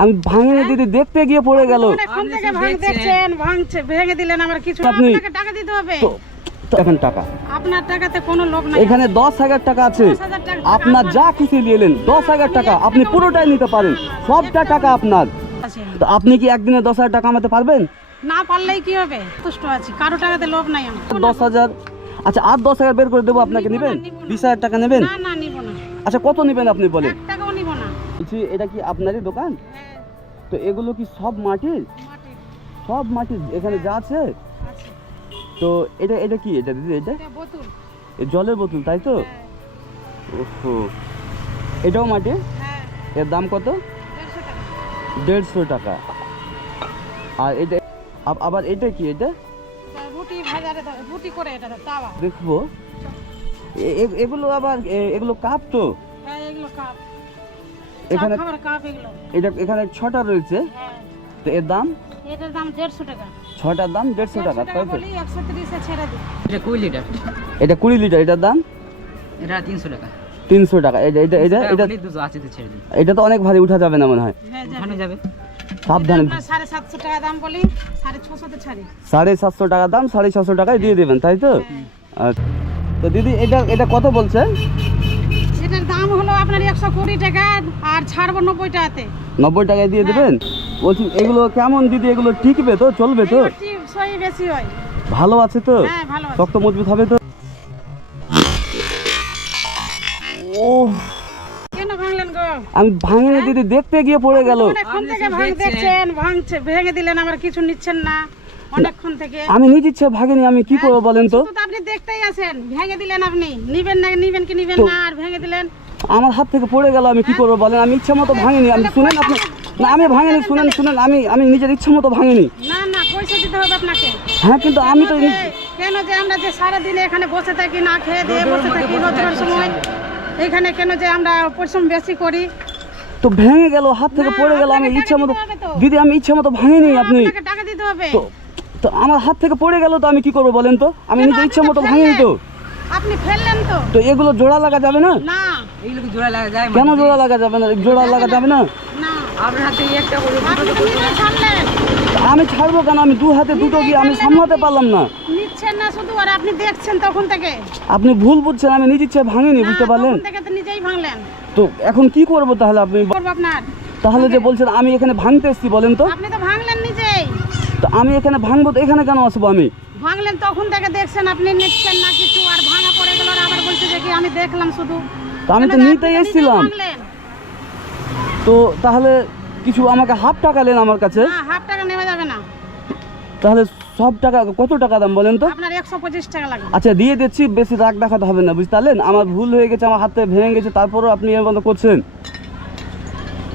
আমি ভাঙিনি দিদি, দেখতে গিয়ে পড়ে গেল। কোন থেকে দেখছেন ভাঙছে, ভেঙে দিলেন আমার কিছু, আপনি আপনাকে টাকা দিতে হবে। তো এখন টাকা আপনার টাকাতে কোনো লোভ নাই। এখানে 10,000 টাকা আছে, 10,000 টাকা আপনার যা খুশি নিয়ে নেন। 10,000 টাকা আপনি পুরোটাই নিতে পারেন, সবটা টাকা আপনার। তো আপনি কি একদিনে 10,000 টাকা কামাতে পারবেন? না পারলেই কি হবে, তুষ্ট আছি, কারো টাকাতে লোভ নাই আমার। 10,000, আচ্ছা আর 10,000 বের করে দেবো আপনাকে, নেবেন? 20,000 টাকা নেবেন? না না নিব না। আচ্ছা কত নেবেন আপনি বলেন? 1 টাকাও নিব না। বলছি এটা কি আপনারই দোকান? হ্যাঁ, তো এগুলো কি সব মাটির? মাটির সব মাটির এখানে যা আছে? আছে। তো এটা এটা কি এটা দিদি? এটা এটা বোতল। এই জলের বোতল তাই তো? হ্যাঁ, ওহো, এটাও মাটি? হ্যাঁ, এর দাম কত? 150 টাকা। 150 টাকা। আর এটা আবার এটা কি? এটা এটা রুটি ভাজারে দাও, রুটি করে এটা দাও, তাওয়া। দেখবো। এগুলো আবার এগুলো কাপ তো? হ্যাঁ, এগুলো কাপ, এখানে চা খাবার কাপ এগুলো। এটা এখানে 6টা রয়েছে। হ্যাঁ, তো এর দাম? এটার দাম 150 টাকা। 6টার দাম 150 টাকা তাই তো? বলি 130 এ ছেড়ে দিই। এটা 20 লিটার, এটা 20 লিটার, এটার দাম এটা 300 টাকা। 300 টাকা। এটা এটা এটা এটা 200 আছে তো ছেড়ে দিই, এটা তো অনেক ভারী, উঠা যাবে না মনে হয়। হ্যাঁ, ওখানে যাবে। সাবধানে। 750 টাকা দাম বলি, 650 তে ছাড়ি। 750 টাকা দাম, 650 টাকায় দিয়ে দেবেন তাই তো? আচ্ছা। তো দিদি এটা এটা কত বলছেন? এটার দাম হলো আপনার 120 টাকা, আর ছাড়বো 90 টাকাতে। 90 টাকায় দিয়ে দেবেন? বলছি এগুলো কেমন দিদি, এগুলো টিকবে তো, চলবে তো? এগুলো টিপসই বেশি হয়। ভালো আছে তো? হ্যাঁ, ভালো আছে। শক্ত মজবুত হবে তো? ও কেন ভাঙলেন গো? আমি ভাঙিনি দিদি, দেখতে গিয়ে পড়ে গেল। অনেকক্ষণ থেকে দেখছেন ভাঙছে, ভেঙে দিলেন, আমার কিছু নিচ্ছেন না অনেকক্ষণ থেকে। আমি নিজ ইচ্ছে ভাগিনি, আমি কি করবো বলেন তো? শুধু তো আপনি দেখতেই আছেন, ভেঙে দিলেন। আপনি নিবেন না, নিবেন কি নিবেন না, আর ভেঙে দিলেন। আমার হাত থেকে পড়ে গেল, আমি কি করবো বলেন? আমি ইচ্ছা মতো ভাঙিনি। আমি শুনেন আপনি, না আমি ভাঙিনি, শুনেন শুনেন, আমি নিজের ইচ্ছা মতো ভাঙিনি। না না, পয়সা দিতে হবে আপনাকে। হ্যাঁ কিন্তু আমি তো কেন যে আমরা যে সারাদিনে এখানে বসে থাকি, না খেয়ে দিয়ে বসে থাকি রোজগার সময়, এখানে কেন যে আমরা পরিশ্রম বেশি করি। তো ভেঙে গেল, হাত থেকে পড়ে গেল, আমি ইচ্ছা মতো। দিদি আমি ইচ্ছা মতো ভাঙিনি। আপনি আপনাকে টাকা দিতে হবে। তো তো আমার হাত থেকে পড়ে গেল, তো আমি কি করবো বলেন তো? আমি নিজের ইচ্ছা মতো ভাঙিনি তো। আপনি ফেললেন তো। তো এগুলো জোড়া লাগা যাবে না? না এইগুলো কি জোড়া লাগা যায়? কেন জোড়া লাগা যাবে না? জোড়া লাগা যাবে না? না, আপনার হাতে একটা করে আপনি তো নিজে ছাড়লেন। আমি ছাড়বো কেন? আমি দু হাতে দুটো গিয়ে আমি সামলাতে পারলাম না। নিচ্ছেন না শুধু, আর আপনি দেখছেন তখন থেকে। আপনি ভুল বুঝছেন, আমি নিজ ইচ্ছে ভাঙিনি, বুঝতে না, পারলেন? তখন থেকে তো নিজেই ভাঙলেন। তো এখন কি করবো তাহলে? আপনি করবো আপনার। তাহলে যে বলছেন আমি এখানে ভাঙতে এসেছি, বলেন তো? আপনি তো ভাঙলেন নিজেই। তো আমি এখানে ভাঙবো, তো এখানে কেন আসবো আমি? ভাঙলেন তখন থেকে দেখছেন, আপনি নিচ্ছেন না কিছু, আর ভাঙা পড়ে গেল, আর আবার বলছে যে কি আমি দেখলাম শুধু। তো আমি তো কেন যে নিতেই আপনি তো নিজেই এসেছিলাম। ভাঙলেন। তো তাহলে কিছু আমাকে হাফ টাকা নেন আমার কাছে। না, হাফ টাকা নেওয়া যাবে না। তাহলে সব টাকা কত টাকা দাম বলেন তো? আপনার 125 টাকা লাগবে। আচ্ছা দিয়ে দিচ্ছি, বেশি রাগ দেখাতে হবে না, বুঝতে পারলেন? আমার ভুল হয়ে গেছে, আমার হাত থেকে ভেঙে গেছে, তারপরও আপনি এর মতো করছেন।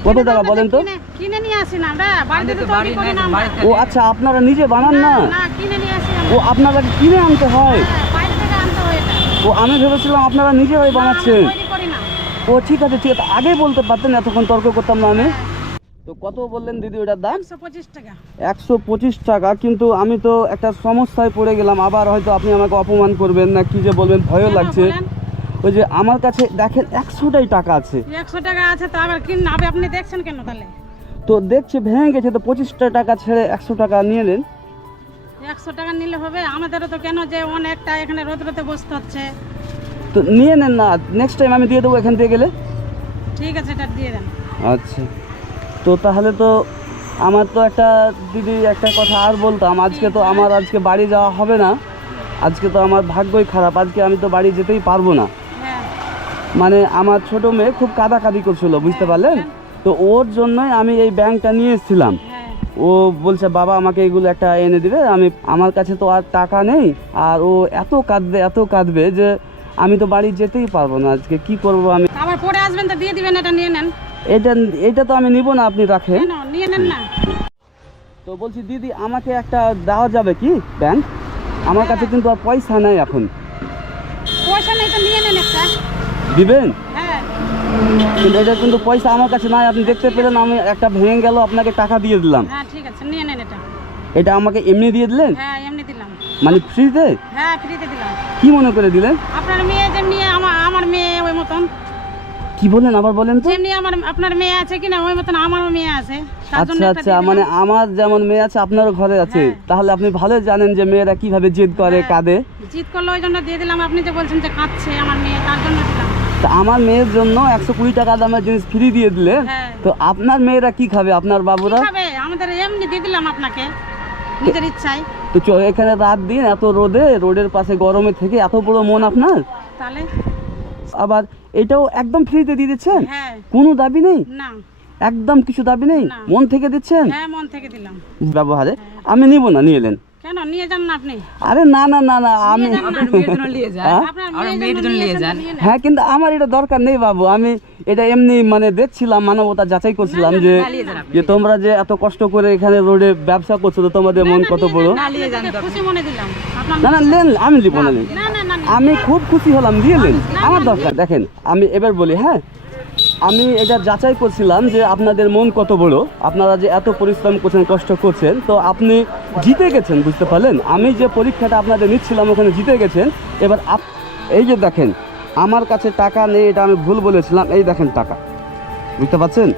কত টাকা বলেন তো? কিনে নিয়ে আসি না আমরা, বাড়িতে তো তৈরি করি না আমরা। ও আচ্ছা, আপনারা নিজে বানান না? না, কিনে নিয়ে আসি ও আমরা। আপনারা কিনে আনতে হয়? হ্যাঁ, বাইরে থেকে আনতে হয় এটা। ও আমি ভেবেছিলাম আপনারা নিজেরাই না, আমরা বানাচ্ছেন। তৈরি করি না। ও ঠিক আছে ঠিক আছে, আগে বলতে পারতেন, এতক্ষণ তর্ক করতাম না আমি। তো কত বললেন দিদি ওটার দাম? 125 টাকা। 125 টাকা। কিন্তু আমি তো একটা সমস্যায় পড়ে গেলাম, আবার হয়তো আপনি আমাকে অপমান করবেন না কি যে বলবেন, ভয়ও কেন লাগছে। বলেন? ওই যে আমার কাছে দেখেন 100টাই টাকা আছে। 100 টাকা আছে তো আবার আপনি দেখছেন কেন তাহলে? তো দেখছে ভেঙে গেছে, তো 25টা টাকা ছেড়ে 100 টাকা নিয়ে নেন। 100 টাকা নিলে হবে? আমাদেরও তো কেন যে অনেকটা এখানে রোদে বসতে হচ্ছে। তো নিয়ে নেন না, নেক্সট টাইম আমি দিয়ে দেবো এখান থেকে গেলে। ঠিক আছে, এটা দিয়ে দেন। আচ্ছা। তো তাহলে তো আমার তো একটা দিদি একটা কথা আর বলতাম, আজকে তো আমার আজকে বাড়ি যাওয়া হবে না। আজকে তো আমার ভাগ্যই খারাপ, আজকে আমি তো বাড়ি যেতেই পারবো না। হ্যাঁ, মানে আমার ছোট মেয়ে খুব কাঁদাকাঁদি করছিল, বুঝতে পারলেন? তো ওর জন্যই আমি এই ব্যাংকটা নিয়ে এসেছিলাম। হ্যাঁ। ও বলছে বাবা আমাকে এগুলো একটা এনে দিবে। আমার কাছে তো আর টাকা নেই, আর ও এত কাঁদবে যে আমি তো বাড়ি যেতেই পারবো না। আজকে কি করব আমি? আবার পরে আসবেন তো দিয়ে দিবেন, এটা নিয়ে নেন। এটা তো আমি নিব না, আপনি রাখেন। কেন নিয়ে নেন না? তো বলছি দিদি আমাকে একটা দেওয়া যাবে কি ব্যাংক? আমার কাছে কিন্তু আর পয়সা নাই এখন। পয়সা নেই তো নিয়ে নেন একটা। দিবেন? হ্যাঁ, কিন্তু এটা কিন্তু পয়সা আমার কাছে নাই, আপনি দেখতে পেলেন আমি একটা ভেঙে গেল, আপনাকে টাকা দিয়ে দিলাম। হ্যাঁ, ঠিক আছে, নিয়ে নেন এটা। এটা আমাকে এমনি দিয়ে দিলেন? হ্যাঁ, এমনি দিলাম। মানে ফ্রিতে? হ্যাঁ, ফ্রিতে দিলাম। কি মনে করে দিলেন? আপনার মেয়ে যেমনি আমার মেয়ে ওই মতন। কি বলেন আবার বলেন তো? যেমনি আমার আপনার মেয়ে আছে কিনা ওই মতন আমারও মেয়ে আছে, তার জন্য আচ্ছা একটা আচ্ছা, দিয়ে মানে দিলাম। আমার যেমন মেয়ে আছে আপনারও ঘরে আছে, হ্যাঁ। তাহলে আপনি ভালোই জানেন যে মেয়েরা কিভাবে জেদ করে হ্যাঁ। কাঁদে। জিত করলো ওই জন্য দিয়ে দিলাম। আপনি যে বলছেন যে কাঁদছে আমার মেয়ে, তার জন্য দিলাম। তো আমার মেয়ের জন্য 120 টাকা দামের জিনিস ফ্রি দিয়ে দিলেন, হ্যাঁ। তো আপনার মেয়েরা কি খাবে, আপনার বাবুরা? খাবে আমাদের এমনি দিয়ে দিলাম আপনাকে নিজের ইচ্ছায়। তো এখানে রাত দিন এত রোদে, রোডের পাশে গরমে থেকে এত বড় মন আপনার, তাহলে আবার এটাও একদম ফ্রিতে দিয়ে দিচ্ছেন, হ্যাঁ কোনো দাবি নেই, না একদম কিছু দাবি নেই, না। মন থেকে দিচ্ছেন হ্যাঁ মন থেকে দিলাম। ব্যবহারে। আমি নিব না, নিয়ে এলেন। কেন নিয়ে যান না আপনি? আরে না না না না, আমি নিয়ে যান না। আপনার মেয়ের জন্য নিয়ে যান, হ্যাঁ? আপনার আমার মেয়ের মেয়ের জন্য জন্য নিয়ে নিয়েছেন তো যান। নিয়ে নেন। হ্যাঁ, কিন্তু আমার এটা দরকার নেই বাবু, আমি এটা এমনি মানে দেখছিলাম, মানবতা যাচাই করছিলাম না, না, যে না, নিয়ে যান আপনি। যে তোমরা যে এত কষ্ট করে এখানে রোডে ব্যবসা করছো, তো তোমাদের মন না, কত নিয়ে বড়। যান, না, নিয়ে যান আপনাকে তো আপনি। খুশি মনে দিলাম আপনার না না লেন, আমি দিব না, লেন। না না না না। আমি খুব খুশি হলাম, দিয়ে নেন, না, আমার না, দরকার। দেখেন আমি এবার বলি, হ্যাঁ, আমি এটা যাচাই করছিলাম যে আপনাদের মন কত বড়, আপনারা যে এত পরিশ্রম করছেন, কষ্ট করছেন, তো আপনি জিতে গেছেন, বুঝতে পারলেন? আমি যে পরীক্ষাটা আপনাদের নিচ্ছিলাম ওখানে জিতে গেছেন। এবার এই যে দেখেন আমার কাছে টাকা নেই, এটা আমি ভুল বলেছিলাম, এই দেখেন টাকা, বুঝতে পারছেন?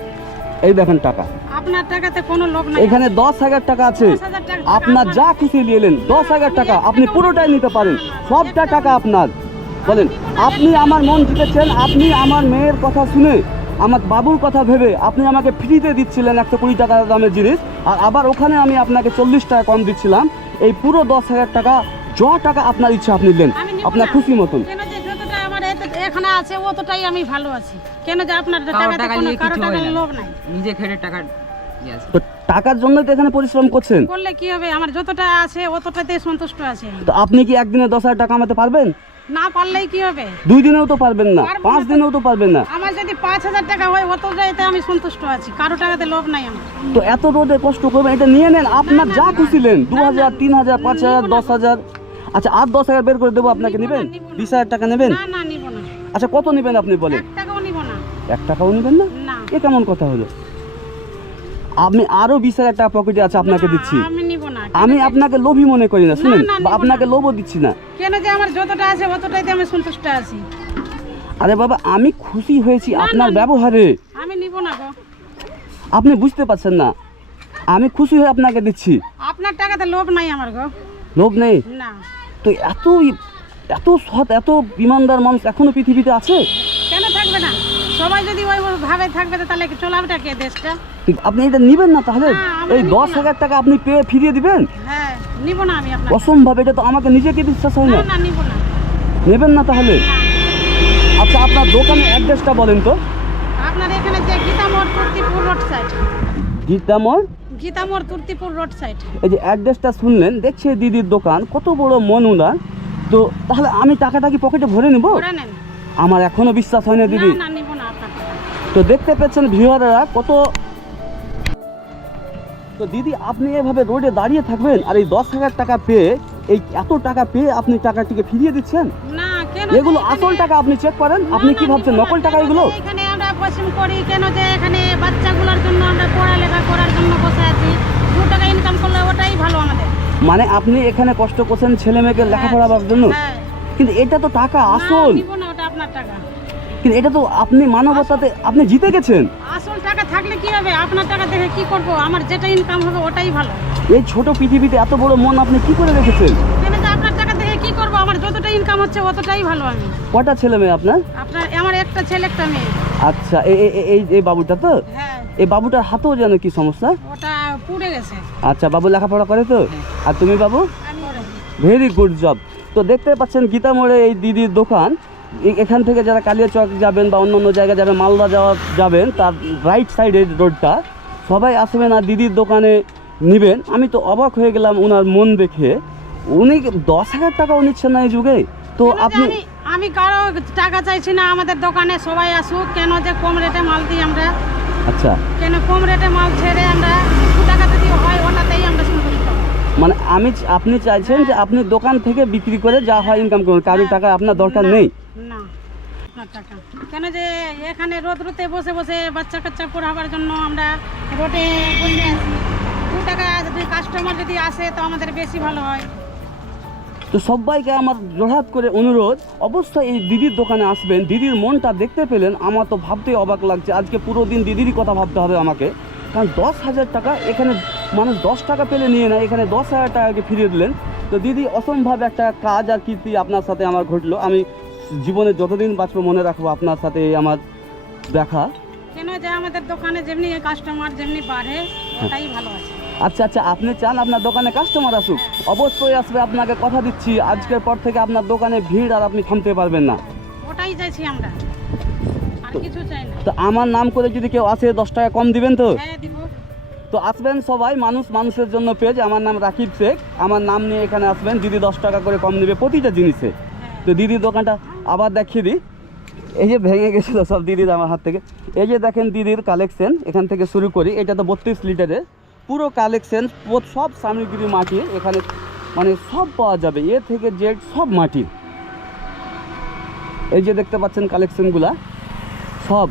এই দেখেন টাকা, আপনার টাকাতে কোনো লোভ নাই। এখানে 10,000 টাকা আছে, 10,000 টাকা আপনার যা খুশি নিয়ে এলেন, 10,000 টাকা আপনি পুরোটাই নিতে পারেন, সবটা টাকা আপনার। বলেন, আপনি আমার মন জিতেছেন, আপনি আমার মেয়ের কথা শুনে, আমার বাবুর কথা ভেবে আপনি আমাকে ফ্রিতে দিচ্ছিলেন 120 টাকা দামের জিনিস, আর আবার ওখানে আমি আপনাকে 40 টাকা কম দিচ্ছিলাম। এই পুরো 10,000 টাকা, য টাকা আপনার ইচ্ছা আপনি নেন, আমি নিব আপনার না। খুশি মতন। কেন যে যতটা আমার এখানে আছে অতটাই আমি ভালো আছি। কেন যে আপনার কারো টাকাতে টাকা কোনো নিয়ে কারো কিছু টাকার হয় না। লোভ নাই। নিজে খেটে টাকা ইয়ে আছে। তো টাকার জন্য তো এখানে পরিশ্রম করছেন, করলে কি হবে, আমার যতটা আছে অতটাতে সন্তুষ্ট আছে। তো আপনি কি একদিনে 10,000 টাকা কামাতে পারবেন? না পারলেই কি হবে, 2 দিনেও তো পারবেন না, পারবো 5 না তো। দিনেও তো পারবেন না। আমার যদি 5,000 টাকা হয় অতটাইতে আমি সন্তুষ্ট আছি, কারো টাকাতে লোভ নাই আমার। তো এত রোদে কষ্ট করবেন, এটা নিয়ে নেন, আপনার যা খুশিলেন, 2,000, 3,000, 5,000, 10,000। আচ্ছা, আর 10,000 বের করে দেবো আপনাকে, নিব না, নেবেন? নিব না। 20,000 টাকা নেবেন? না না নিব না, আচ্ছা, কত নেবেন আপনি বলেন? 1 টাকাও নিব না। 1 টাকাও নেবেন না? না এ কেমন কথা হলো? আমি আরো 20,000 টাকা পকেটে আছে, আপনাকে না, দিচ্ছি। আমি নিব না। আমি আপনাকে লোভী মনে করি না, শুনেন, না, নিব বা না। আপনাকে লোভও দিচ্ছি না। কেন যে আমার যতটা আছে অতটাইতে আমি সন্তুষ্ট আছি। আরে বাবা, আমি খুশি হয়েছি না, আপনার না। ব্যবহারে, আমি নিব না গো। আপনি বুঝতে পারছেন না, আমি খুশি হয়ে আপনাকে দিচ্ছি, আপনার টাকাতে লোভ নাই আমার গো। লোভ নেই। না তো এত এত সৎ, এত ইমানদার মানুষ এখনো পৃথিবীতে আছে? কেন থাকবে না? সবাই যদি ওই ভাবে থাকবে তো তাহলে চলাবেটা কে দেশটা? ঠিক, আপনি এটা নিবেন না তাহলে? না, আমরা এই নিব 10,000 টাকা আপনি পেয়ে ফিরিয়ে দিবেন? হ্যাঁ নিব না আমি আপনার। অসম্ভব, এটা তো আমাকে নিজেকে বিশ্বাস হয় না না। না নিব না। নেবেন না তাহলে? না। আচ্ছা, আপনার দোকানের অ্যাড্রেসটা বলেন তো। আপনার এখানে যে গীতামোড় তুর্তিপুর রোড সাইড, গীতামোড়, গীতামোড় তুর্তিপুর রোড সাইড। এই যে অ্যাড্রেসটা শুনলেন, দেখছে দিদির দোকান, কত বড় মন উনার। তো তাহলে আমি টাকাটা কি পকেটে ভরে নেব? করে নেন। আমার এখনো বিশ্বাস হয় না দিদি। না না নিব না আপনার টাকা। তো দেখতে পাচ্ছেন ভিউয়াররা কত। তো দিদি, আপনি এভাবে রোডে দাঁড়িয়ে থাকবেন আর এই 10,000 টাকা পেয়ে, এই এত টাকা পেয়ে আপনি টাকাটিকে ফিরিয়ে দিচ্ছেন? না কেন? এগুলো যে আসল এখানে- টাকা, আপনি চেক করেন। না, আপনি না, কি নিব ভাবছেন না। নকল টাকা কেন এগুলো? যে এখানে আমরা পশ্চিম করি, কেন যে এখানে বাচ্চাগুলোর জন্য আমরা পড়ালেখা করার জন্য বসে আছি, 2 টাকা ইনকাম করলে ওটাই ভালো আমাদের। মানে আপনি এখানে কষ্ট করছেন ছেলে মেয়েকে লেখাপড়া করার জন্য, হ্যাঁ। কিন্তু এটা তো টাকা আসল, না, নিব না, ওটা আপনার টাকা। কিন্তু এটা তো আপনি মানবতাতে আপনি জিতে গেছেন। আসল টাকা থাকলে কি হবে? আপনার টাকা দেখে কি করব? আমার যেটা ইনকাম হবে ওটাই ভালো। এই ছোট পৃথিবীতে এত বড় মন আপনি কি করে রেখেছেন? কেন যে আপনার টাকা দেখে কি করব? আমার যতটা ইনকাম হচ্ছে অতটাই ভালো আমি। কটা ছেলে মেয়ে আপনার? আমার একটা ছেলে একটা মেয়ে। আচ্ছা, এই বাবুটা তো, হ্যাঁ এই বাবুটার হাতেও যেন কি সমস্যা? ওটা পুড়ে গেছে। আচ্ছা, বাবু লেখাপড়া করে তো? আর তুমি বাবু? আমি ভেরি গুড জব। তো দেখতে পাচ্ছেন গীতামোড়ে এই দিদির দোকান। এখান থেকে যারা কালিয়াচক যাবেন বা অন্য অন্য জায়গায় যাবেন, মালদা যাবেন, তার রাইট সাইডের রোডটা, সবাই আসবেন আর দিদির দোকানে নেবেন। আমি তো অবাক হয়ে গেলাম ওনার মন দেখে, উনি 10,000 টাকাও নিচ্ছেন না এই যুগে। তো কেন যে আপনি, আমি কারো টাকা চাইছি না, আমাদের দোকানে সবাই আসুক। কেন যে কম রেটে মাল দিই আমরা, আচ্ছা, কেন কম রেটে মাল ছেড়ে আমরা 2 টাকা যদি হয় ওটাতেই আমরা সন্তুষ্ট। মানে আপনি চাইছেন যে আপনি দোকান থেকে বিক্রি করে যা হয় ইনকাম করুন, কারোর টাকা আপনার দরকার না, নেই। না আপনার টাকা। কেন যে এখানে রোদে বসে বসে বাচ্চা কাচ্চা পড়াবার জন্য আমরা রোডে বসে আছি। 2 টাকা যদি কাস্টমার যদি আসে তো আমাদের বেশি ভালো হয়। তো সবাইকে আমার জোরহাত করে অনুরোধ, অবশ্যই এই দিদির দোকানে আসবেন। দিদির মনটা দেখতে পেলেন, আমার তো ভাবতেই অবাক লাগছে। আজকে পুরো দিন দিদিরই কথা ভাবতে হবে আমাকে, কারণ 10,000 টাকা এখানে মানুষ 10 টাকা পেলে নিয়ে নেয়, এখানে 10,000 টাকাকে ফিরিয়ে দিলেন। তো দিদি অসম্ভব একটা কাজ আর কীর্তি আপনার সাথে আমার ঘটলো। আমি জীবনে যতদিন বাঁচবো মনে রাখবো আপনার সাথে এই আমার দেখা। কেন যে আমাদের দোকানে যেমনি কাস্টমার যেমনি বাড়ে ওটাই ভালো আছে। আচ্ছা আচ্ছা, আপনি চান আপনার দোকানে কাস্টমার আসুক? অবশ্যই আসবে, আপনাকে কথা দিচ্ছি। আজকের পর থেকে আপনার দোকানে ভিড় আর আপনি থামতে পারবেন না। ওটাই চাইছি আমরা, আর কিছু চাই না। তো আমার নাম করে যদি কেউ আসে 10 টাকা কম দিবেন তো? হ্যাঁ দিব। তো আসবেন সবাই, মানুষ মানুষের জন্য পেজ। আমার নাম রাকিব শেখ, আমার নাম নিয়ে এখানে আসবেন। দিদি 10 টাকা করে কম নেবে প্রতিটা জিনিসে। তো দিদির দোকানটা আবার দেখিয়ে দিই। এই যে ভেঙে গেছিলো সব দিদির আমার হাত থেকে। এই যে দেখেন দিদির কালেকশন, এখান থেকে শুরু করি। এটা তো 32 লিটারের পুরো কালেকশন, সব সামগ্রী মাটি এখানে, মানে সব পাওয়া যাবে, এ থেকে জেড সব মাটি। এই যে দেখতে পাচ্ছেন কালেকশনগুলা সব।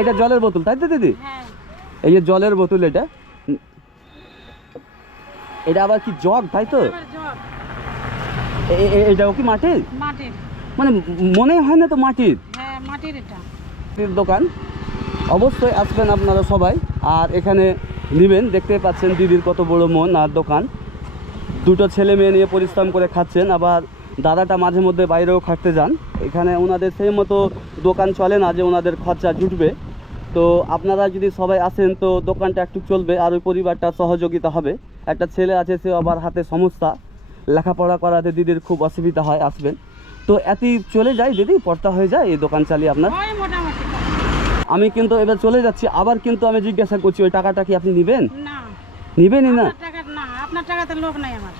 এটা জলের বোতল, তাই তো দিদি? হ্যাঁ এই যে জলের বোতল, এটা আবার কি জগ, তাই তো? আবার জগ এটাও কি মাটির? মাটির। মানে মনে হয় না তো মাটির। হ্যাঁ মাটির এটা। মাটির দোকান, অবশ্যই আসবেন আপনারা সবাই আর এখানে নেবেন। দেখতে পাচ্ছেন দিদির কত বড় মন আর দোকান। দুটো ছেলে মেয়ে নিয়ে পরিশ্রম করে খাচ্ছেন, আবার দাদাটা মাঝে মধ্যে বাইরেও খাটতে যান। এখানে ওনাদের সেই মতো দোকান চলে না যে ওনাদের খরচা জুটবে। তো আপনারা যদি সবাই আসেন তো দোকানটা একটু চলবে আর ওই পরিবারটা সহযোগিতা হবে। একটা ছেলে আছে, সে আবার হাতে সমস্যা, লেখাপড়া করাতে দিদির খুব অসুবিধা হয়। আসবেন তো এতই চলে যায় দিদি, পড়তা হয়ে যায় এই দোকান চালিয়ে আপনার। ওই মোটামুটি। আমি কিন্তু এবার চলে যাচ্ছি, আবার কিন্তু আমি জিজ্ঞাসা করছি ওই টাকাটা কি আপনি নেবেন? না নেবেনই না? আপনার টাকা না, আপনার টাকাতে লোক নাই আমার।